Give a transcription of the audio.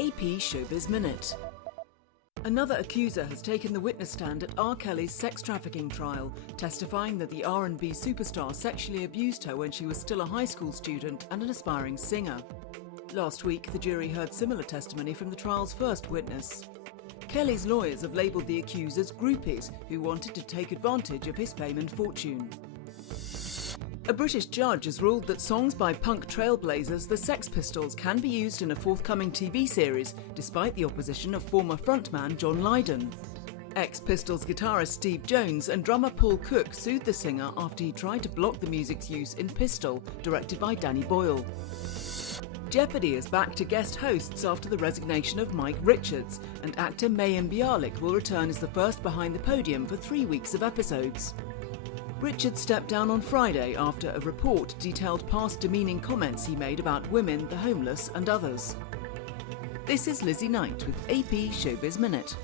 AP Showbiz Minute. Another accuser has taken the witness stand at R. Kelly's sex trafficking trial, testifying that the R&B superstar sexually abused her when she was still a high school student and an aspiring singer. Last week, the jury heard similar testimony from the trial's first witness. Kelly's lawyers have labelled the accusers groupies who wanted to take advantage of his fame and fortune. A British judge has ruled that songs by punk trailblazers the Sex Pistols can be used in a forthcoming TV series, despite the opposition of former frontman John Lydon. Ex-Pistols guitarist Steve Jones and drummer Paul Cook sued the singer after he tried to block the music's use in Pistol, directed by Danny Boyle. Jeopardy is back to guest hosts after the resignation of Mike Richards, and actor Mayim Bialik will return as the first behind the podium for 3 weeks of episodes. Richards stepped down on Friday after a report detailed past demeaning comments he made about women, the homeless and others. This is Lizzie Knight with AP Showbiz Minute.